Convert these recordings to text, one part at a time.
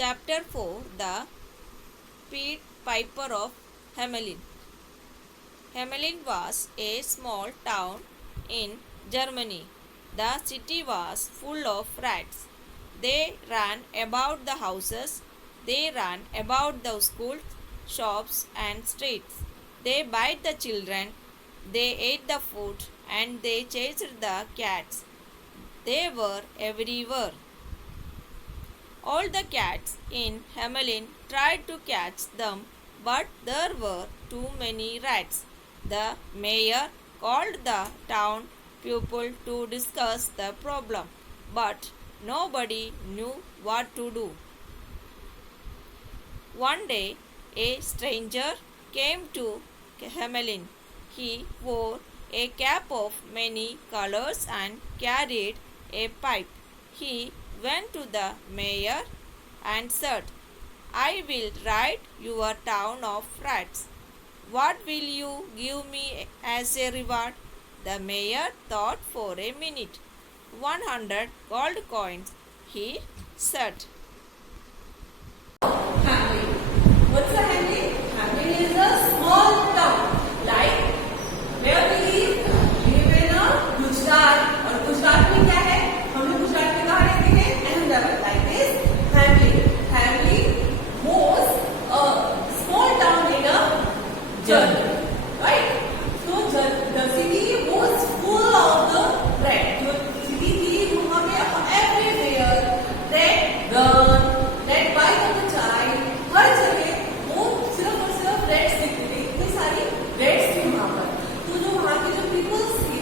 Chapter 4 The Pied Piper of Hamelin. Hamelin was a small town in Germany. The city was full of rats. They ran about the houses, they ran about the schools, shops, and streets. They bit the children, they ate the food, and they chased the cats. They were everywhere. All the cats in Hamelin tried to catch them, but there were too many rats. The mayor called the town people to discuss the problem, but nobody knew what to do. One day, a stranger came to Hamelin. He wore a cap of many colors and carried a pipe. He went to the mayor and said, I will rid your town of rats. What will you give me as a reward? The mayor thought for a minute. 100 gold coins, he said. Hamlin. What's a Hamlin? Hamlin is a small town. Like where we live in a Gujarat. और गुजरात में क्या है? हम लोग गुजरात में कहाँ रहते हैं? Ahmedabad. Like this, Hamlin. Hamlin was a small town in a Germany. Right? So the city was full of the rat. जो city थी वहाँ पे everywhere rat run, rat bite of the child. हर जगह वो सिर्फ और सिर्फ रेड्स दिखते थे. इतनी सारी रेड्स थी वहाँ पर. तो जो वहाँ के जो पीपल्स थे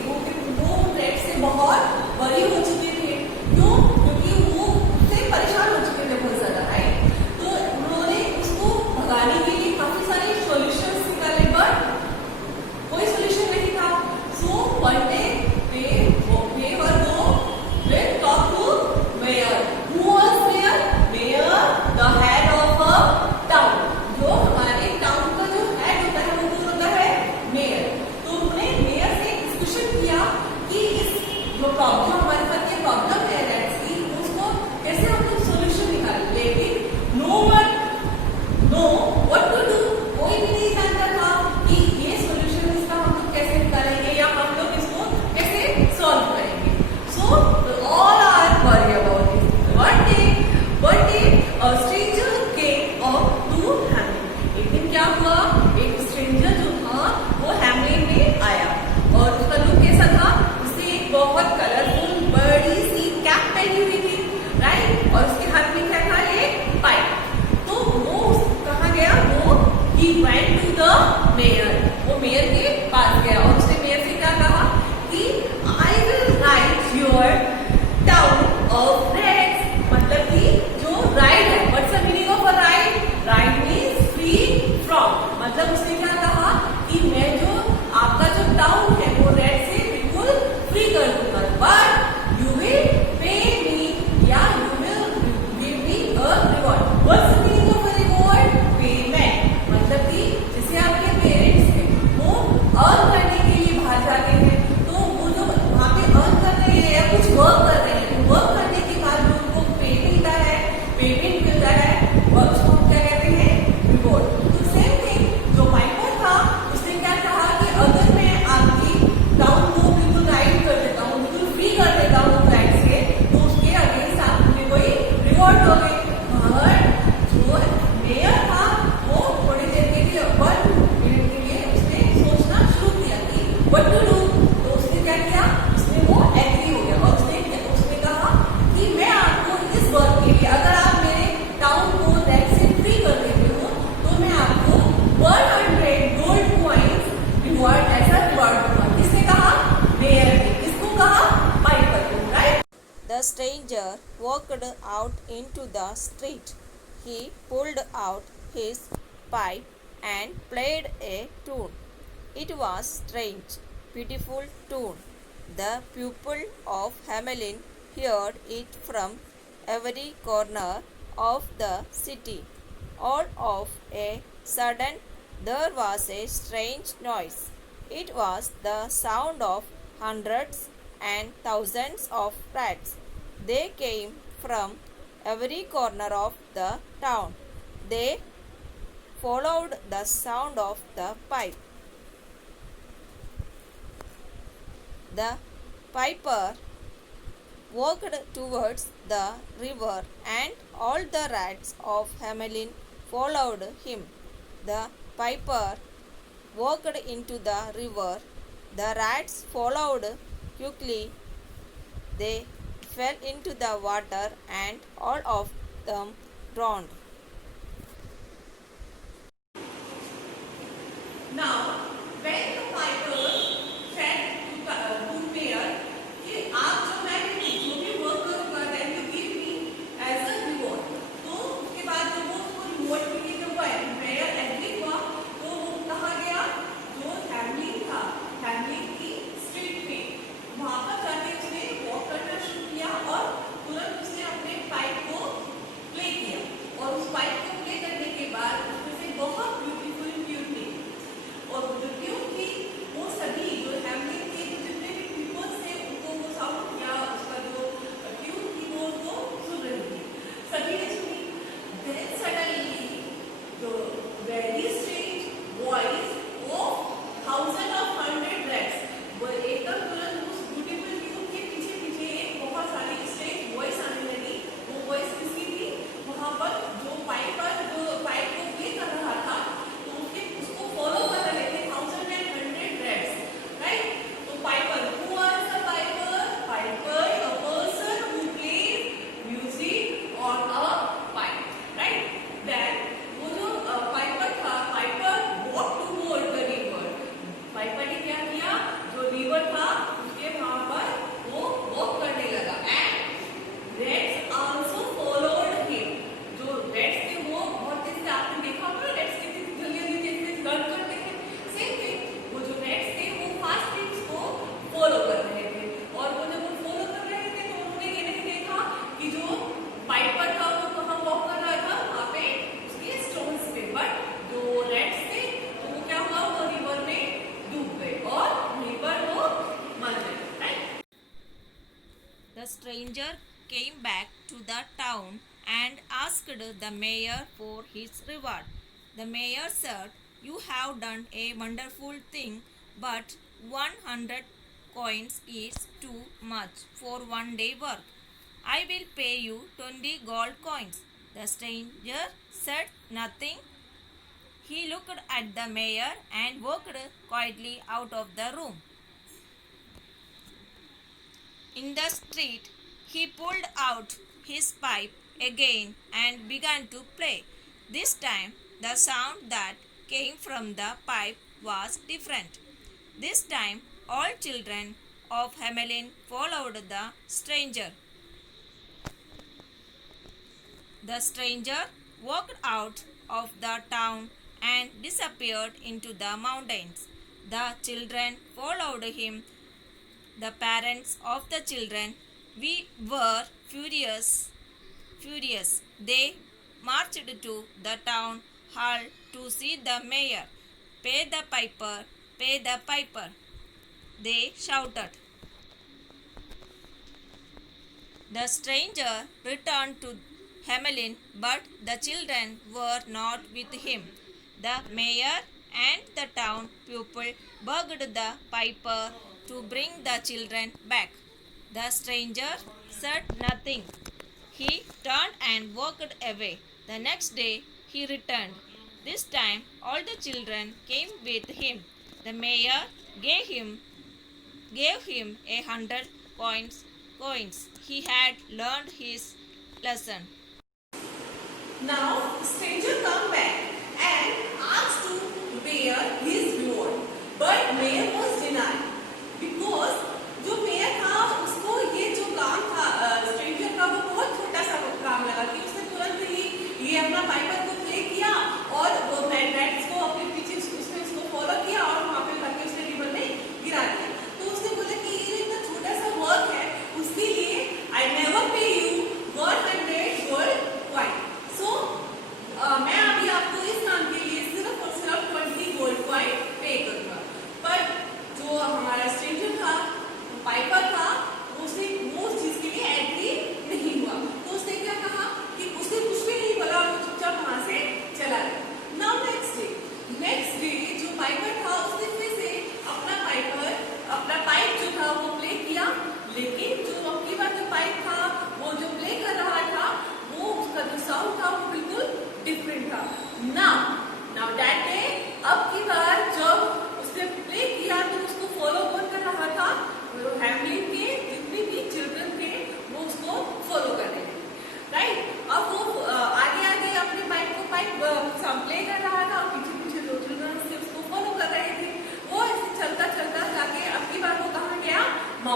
वो रेड से बहुत बड़ी हो चुके थे. क्यों? क्योंकि वो उससे परेशान हो चुके थे बहुत ज्यादा. राइट? तो उन्होंने उसको भगाने के लिए काफी सारे सॉल्यूशंस निकाले, बट कोई सॉल्यूशन नहीं था. So one day they were go with talk to mayor. Who was mayor? Mayor, the head of a town. जो हमारे टाउन का जो हेड होता है वो कौन होता है? मेयर. तो उन्होंने मेयर से डिस्कशन किया कि इस जो प्रॉब्लम हमारे साथ ये प्रॉब्लम है रेड्स की, उसको कैसे हम लोग सोल्यूशन निकालें. लेकिन no one know what to do. कोई भी नहीं जानता था कि ये सोल्यूशन इसका हम लोग कैसे निकालेंगे या हम लोग इसको कैसे सॉल्व करेंगे. So all are worry about this. One day a stranger came up to Hamlin. एक दिन क्या हुआ? एक स्ट्रेंजर जो था वो हैमलिन में आया और उसका लुक कैसा था? उसने एक बहुत कलरफुल बड़ी सी कैप पहनी हुई थी. राइट? और उसके हाथ में क्या था? एक पाइप. तो वो कहाँ गया? वो he went to the mayor. वो मेयर के पास गया और उसने मेयर से क्या कहा कि I will write your town of rats. मतलब कि जो राइड है. What's the meaning of a ride? Ride means free from. मतलब उसने क्या कहा कि मैं जो आपका जो टाउन है वो रेड से बिल्कुल फ्री कर दूंगा, बट यू विल पे मी या you will give me a reward. What's the meaning of a reward? Payment. मतलब कि जैसे आपके पेरेंट्स हैं वो अर्न करने के लिए बाहर जाते हैं, तो वो जो वहाँ पे अर्न कर रहे हैं या कुछ वर्क कर रहे हैं, वर्क करने के बाद जो उनको पेमेंट मिलता है और उसको हम क्या कहते हैं? रिवॉर्ड. तो सेम थिंग जो पाइपर था उसने क्या कहा कि अगर मैं आपकी टाउन को बिल्कुल राइड कर देता हूँ, बिल्कुल फ्री कर देता हूँ राइड से, तो उसके अगेंस्ट आप मुझे कोई रिवॉर्ड दोगे. बट जो मेयर था वो थोड़ी देर के लिए 1 मिनट के लिए उसने सोचना शुरू किया कि व्हाट टू डू. तो उसने क्या किया? उसने वो एग्री हो गया और उसने कहा कि मैं आपको इस वर्क के लिए, अगर आप मेरे टाउन को रेड से फ्री कर देते हो तो मैं आपको 100 गोल्ड कॉइन्स रिवॉर्ड ऐसा रिवॉर्ड दूंगा. किसने कहा? मेयर ने. किसको कहा? पाइपर को. Right? The stranger walked out into the street. He pulled out his pipe and played a tune. It was strange, beautiful tune. The people of Hamelin heard it from every corner of the city. All of a sudden, there was a strange noise. It was the sound of hundreds and thousands of rats. They came from every corner of the town. They followed the sound of the pipe. The piper walked towards the river, and all the rats of Hamelin followed him. The piper walked into the river. The rats followed quickly. They fell into the water, and all of them drowned. Now, when the piper said to mayor कि आप जो भी वर्क करूँगा then you give me as a reward. तो उसके बाद जब वो उसको reward के लिए जब mayor agree हुआ तो वो कहाँ गया? जो हैमलिन था, हैमलिन की स्ट्रीट पे वहाँ पर जाके उसने वॉक करना शुरू किया और तुरंत उसने अपने पाइप को प्ले किया और उस पाइप को प्ले करने के बाद उसमें से बहुत ब्यूटीफुल ट्यून थी और वो जो ट्यून थी वो सभी जो हैमलिन के जितने भी पीपल्स थे उनको वो साउंड या उसका जो ट्यून थी वो उनको सुन रही थी, सभी ने सुनी। Then suddenly the very strange voice of thousand of hundred rats वो एकदम तुरंत उस ब्यूटीफुल ट्यून के पीछे पीछे एक बहुत सारी स्ट्रेंज वॉइस आने लगी। वो वॉइस किसकी थी? वहाँ पर जो पाइप को प्ले कर रहा था तो उसको फॉलो कर रहे थे 1,100 rats, right? तो Piper, who was the piper? Piper, a person who plays music on a pipe, right? Then वो जो पाइपर था, Piper walked toward the river. Piper ने क्या किया? जो रिवर था उसके वहाँ पर वो वॉक करने लगा and rats also followed him. जो rats थे वो बहुत तेज से, आपने देखा होगा ना rats कितनी जल्दी जल्दी तेज रन करते हैं, सेम थिंग वो जो rats थे वो फास्ट उसको फॉलो कर रहे थे और वो जब वो फॉलो कर रहे थे तो उन्होंने ये नहीं देखा कि जो पाइपर था वो कहाँ वॉक कर रहा था, वहाँ पे उसके स्टोन्स पे, बट जो rats थे तो वो क्या हुआ, वो रिवर में डूब गए और वहीं पर वो मर गए, right? The stranger came back to the town and asked the mayor for his reward. The mayor said, "You have done a wonderful thing, but 100 coins is too much for one day work. I will pay you 20 gold coins." The stranger said nothing. He looked at the mayor and walked quietly out of the room. In the street, he pulled out his pipe again and began to play. This time, the sound that came from the pipe was different. This time, all children of Hamelin followed the stranger. The stranger walked out of the town and disappeared into the mountains. The children followed him. The parents of the children were furious. They marched to the town hall to see the mayor. "Pay the piper, pay the piper," they shouted. The stranger returned to Hamelin, but the children were not with him. The mayor and the town people begged the piper to bring the children back. The stranger said nothing. He turned and walked away. The next day he returned. This time all the children came with him. The mayor gave him 100 coins. He had learned his lesson. Now, stranger come back and asked to mayor his reward, but mayor was denied because जो मेयर था उसको ये जो काम था स्ट्रेंजर का वो बहुत छोटा सा काम लगा कि उसने तुरंत ही ये अपना पाइपर को प्ले किया और वो रैट्स को अपने पीछे उसने उसको फॉलो किया और वहाँ पे करके उसने रिवर में गिरा दिया। तो उसने बोला कि ये इतना छोटा सा वर्क है उसके लिए I never pay you 100 gold coin. So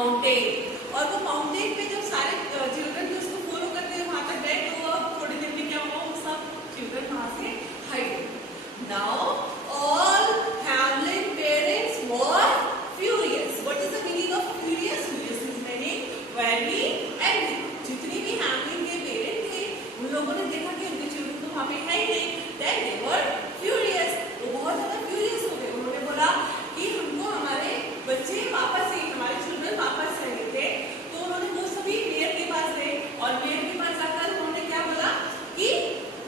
mountain. और वो माउंटेन पे जब सारे चिल्ड्रन उसको फॉलो करते हैं वहां तक गए तो थोड़ी देर में क्या हुआ, वो सब चिल्ड्रन वहां से hide. Now all Hamelin parents were furious. What is the meaning of furious? Furious is meaning very angry. जितने भी हैमलिन के पेरेंट थे उन लोगों ने देखा कि उनके चिल्ड्रन तो वहां पे है ही नहीं, देन दे वर फ्यूरियस। वो बहुत ज्यादा फ्यूरियस हो गए। उन्होंने बोला कि हमको हमारे बच्चे वापस ही, हमारे चिल्ड्रन वापस चाहिए थे। तो उन्होंने वो सभी मेयर के पास गए और मेयर के पास जाकर उन्होंने क्या बोला कि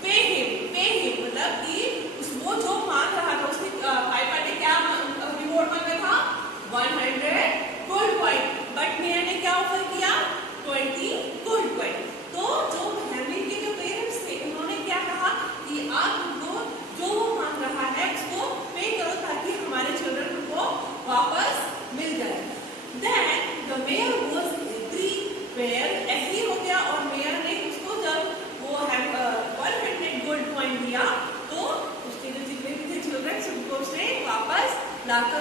पे हिम मतलब कि वो जो मांग रहा था उसकी पाइपा ने क्या रिवॉर्ड मांगा था, 100 गोल्ड कॉइन। बट मेयर ने क्या ऑफर किया, 20 गोल्ड कॉइन। तो जो हैमलिन के जो पेरेंट्स थे उन्होंने क्या कहा कि आप उनको जो वो मांग रहा है उसको पे करो ताकि हमारे चिल्ड्रन को वापस मिल जाए। Then the mayor was agree. Mayor agree हो गया और मेयर ने उसको जब वो 100 गोल्ड कॉइन दिया तो उसके जो जितने भी थे चिल्ड्रन उनको उसने वापस लाकर